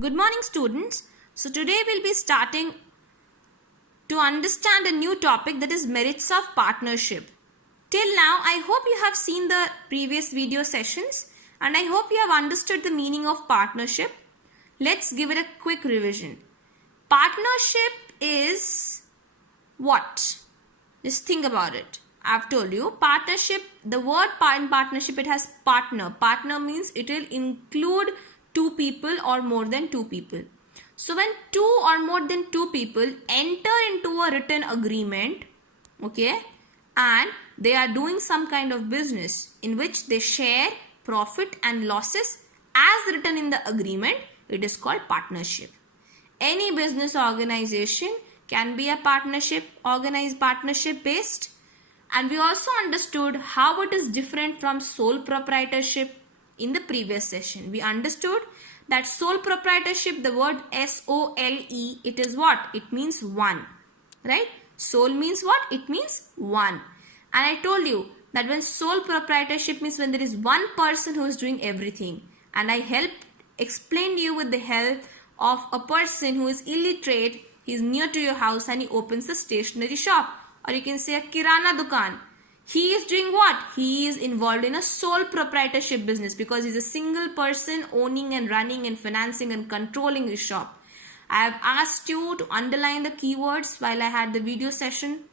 Good morning, students. So today we'll be starting to understand a new topic, that is merits of partnership. Till now, I hope you have seen the previous video sessions and I hope you have understood the meaning of partnership. Let's give it a quick revision. Partnership is what? Just think about it. I've told you, partnership, the word in partnership, it has partner. Partner means it will include two people or more than two people. So when two or more than two people enter into a written agreement, okay, and they are doing some kind of business in which they share profit and losses as written in the agreement, it is called partnership. Any business organization can be a partnership, organized partnership based. And we also understood how it is different from sole proprietorship in the previous session. We understood that sole proprietorship, the word S-O-L-E, it is what? It means one, right? Sole means what? It means one. And I told you that when sole proprietorship means when there is one person who is doing everything. And I explained you with the help of a person who is illiterate, he is near to your house and he opens a stationery shop. Or you can say a kirana dukan. He is doing what? He is involved in a sole proprietorship business because he is a single person owning and running and financing and controlling his shop. I have asked you to underline the keywords while I had the video session.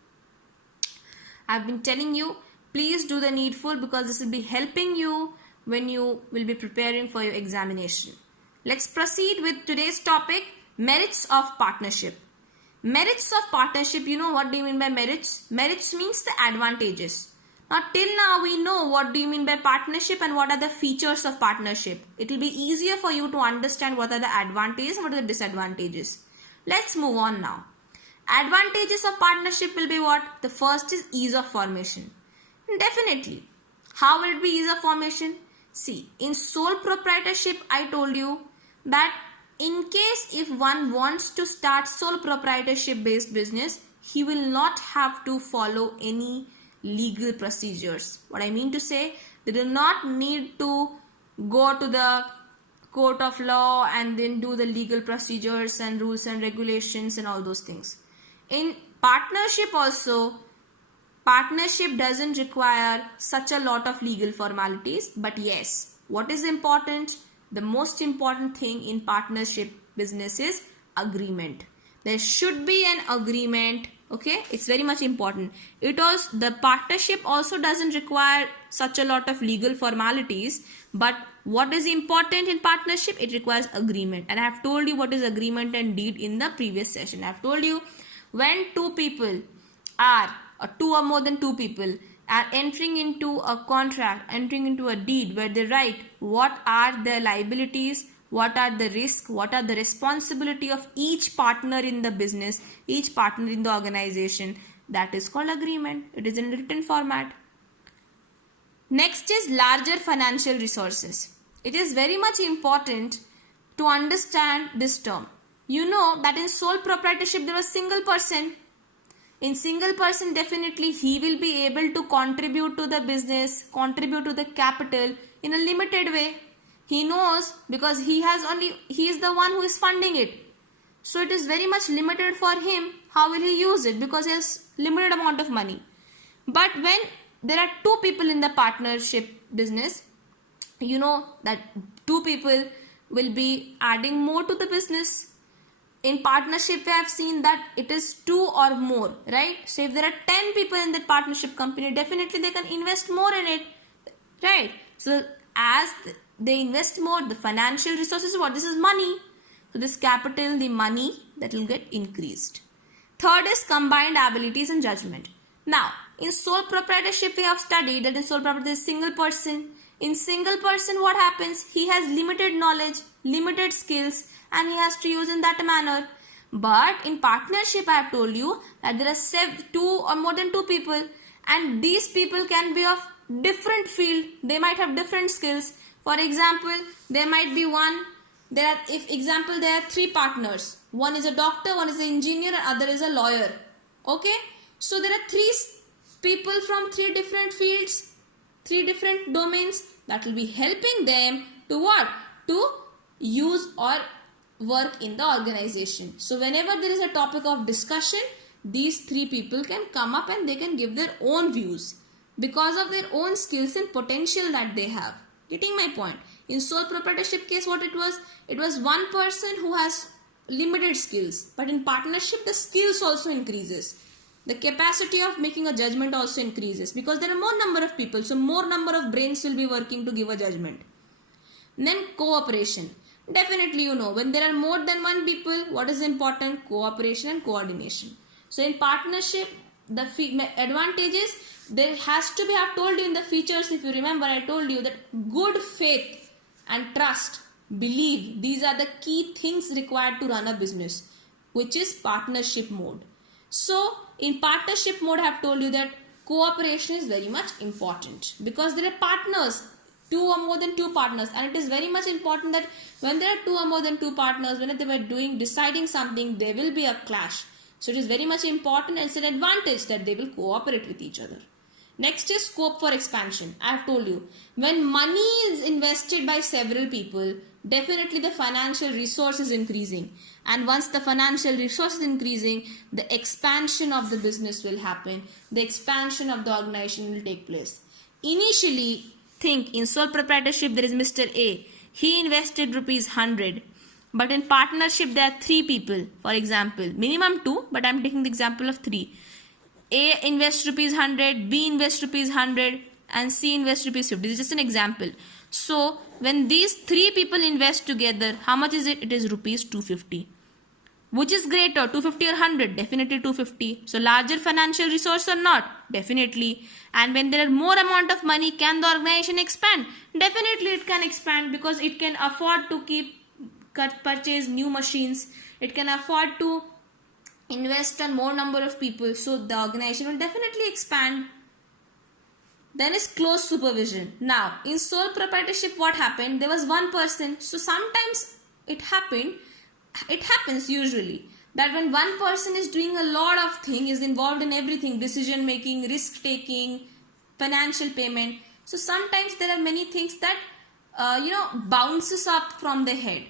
I have been telling you, please do the needful because this will be helping you when you will be preparing for your examination. Let's proceed with today's topic, merits of partnership. Merits of partnership, you know what do you mean by merits? Merits means the advantages. Now till now we know what do you mean by partnership and what are the features of partnership. It will be easier for you to understand what are the advantages and what are the disadvantages. Let's move on now. Advantages of partnership will be what? The first is ease of formation. Definitely. How will it be ease of formation? See, in sole proprietorship I told you that in case if one wants to start sole proprietorship based business, he will not have to follow any legal procedures. What I mean to say, they do not need to go to the court of law and then do the legal procedures and rules and regulations and all those things. In partnership also, partnership doesn't require such a lot of legal formalities, but yes, what is important? The most important thing in partnership business is agreement. There should be an agreement, okay? It's very much important. The partnership also doesn't require such a lot of legal formalities, but what is important in partnership? It requires agreement. And I have told you what is agreement and deed in the previous session. I have told you when two people are, or two or more than two people are entering into a contract, entering into a deed where they write what are the liabilities, what are the risks, what are the responsibility of each partner in the business, each partner in the organization. That is called agreement. It is in written format. Next is larger financial resources. It is very much important to understand this term. You know that in sole proprietorship there was single person. In single person, definitely he will be able to contribute to the business, contribute to the capital in a limited way. He knows because he is the one who is funding it. So it is very much limited for him. How will he use it? Because he has limited amount of money. But when there are two people in the partnership business, you know that two people will be adding more to the business. In partnership, we have seen that it is two or more, right? So if there are 10 people in that partnership company, definitely they can invest more in it, right? So as they invest more, the financial resources, what? This is money. So this capital, the money, that will get increased. Third is combined abilities and judgment. Now, in sole proprietorship, we have studied that in sole proprietorship, is single person. In single person, what happens? He has limited knowledge, limited skills, and he has to use in that manner. But in partnership, I have told you that there are two or more than two people, and these people can be of different field. They might have different skills. For example, there might be there are three partners. One is a doctor, one is an engineer, and other is a lawyer. Okay? So there are three people from three different fields, three different domains that will be helping them to what? To use or work in the organization. So whenever there is a topic of discussion, these three people can come up and they can give their own views because of their own skills and potential that they have. Getting my point? In sole proprietorship case, what it was one person who has limited skills, but in partnership the skills also increases. The capacity of making a judgment also increases because there are more number of people, so more number of brains will be working to give a judgment. Then cooperation. Definitely, when there are more than one people, what is important? Cooperation and coordination. So in partnership, the advantages, there has to be, I have told you in the features, if you remember, I told you that good faith and trust, believe, these are the key things required to run a business, which is partnership mode. So in partnership mode, I have told you that cooperation is very much important because there are partners, two or more than two partners, and it is very much important that when there are two or more than two partners, when they were deciding something, there will be a clash. So it is very much important and it's an advantage that they will cooperate with each other. Next is scope for expansion. I have told you, when money is invested by several people, definitely the financial resource is increasing. And once the financial resource is increasing, the expansion of the business will happen. The expansion of the organization will take place. Initially, think in sole proprietorship there is Mr. A. He invested ₹100. But in partnership there are three people, for example. Minimum two, but I am taking the example of three. A invests ₹100, B invests ₹100 and C invests ₹50. This is just an example. So when these three people invest together, how much is it? It is ₹250. Which is greater, 250 or 100? Definitely 250. So larger financial resource or not? Definitely. And when there are more amount of money, can the organization expand? Definitely it can expand because it can afford to purchase new machines. It can afford to invest on more number of people. So the organization will definitely expand. Then is close supervision. Now in sole proprietorship, what happened? There was one person. So sometimes it happens usually that when one person is doing a lot of things, is involved in everything, decision making, risk taking, financial payment. So sometimes there are many things that bounces up from the head.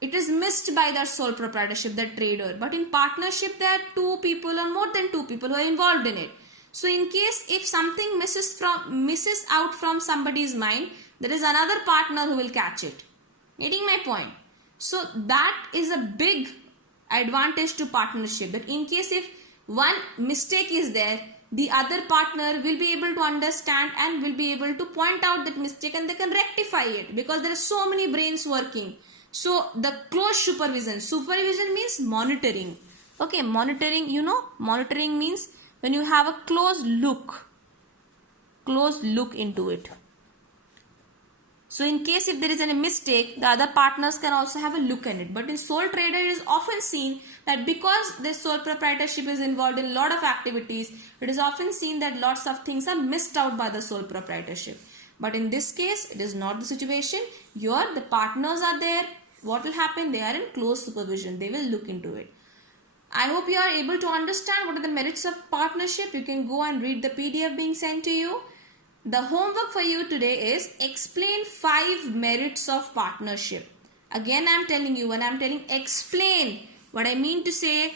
It is missed by that sole proprietorship, that trader. But in partnership, there are two people or more than two people who are involved in it. So in case if something misses out from somebody's mind, there is another partner who will catch it. Getting my point? So that is a big advantage to partnership, that in case if one mistake is there, the other partner will be able to understand and will be able to point out that mistake and they can rectify it because there are so many brains working. So the close supervision means monitoring. Okay, monitoring means when you have a close look into it. So in case if there is any mistake, the other partners can also have a look at it. But in sole trader, it is often seen that because the sole proprietorship is involved in a lot of activities, it is often seen that lots of things are missed out by the sole proprietorship. But in this case, it is not the situation. The partners are there. What will happen? They are in close supervision. They will look into it. I hope you are able to understand what are the merits of partnership. You can go and read the PDF being sent to you. The homework for you today is explain 5 merits of partnership. Again, I am telling you, when I am telling explain, what I mean to say,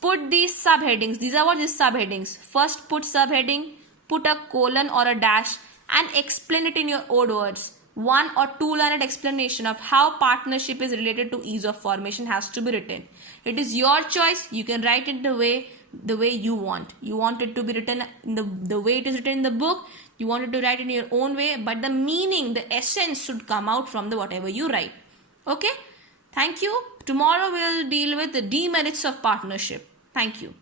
put these subheadings. These are what these subheadings. First put subheading, put a colon or a dash and explain it in your own words. 1 or 2 line explanation of how partnership is related to ease of formation has to be written. It is your choice. You can write it the way you want. You want it to be written in the way it is written in the book. You want it to write in your own way, but the meaning, the essence should come out from the whatever you write. Okay? Thank you. Tomorrow we will deal with the demerits of partnership. Thank you.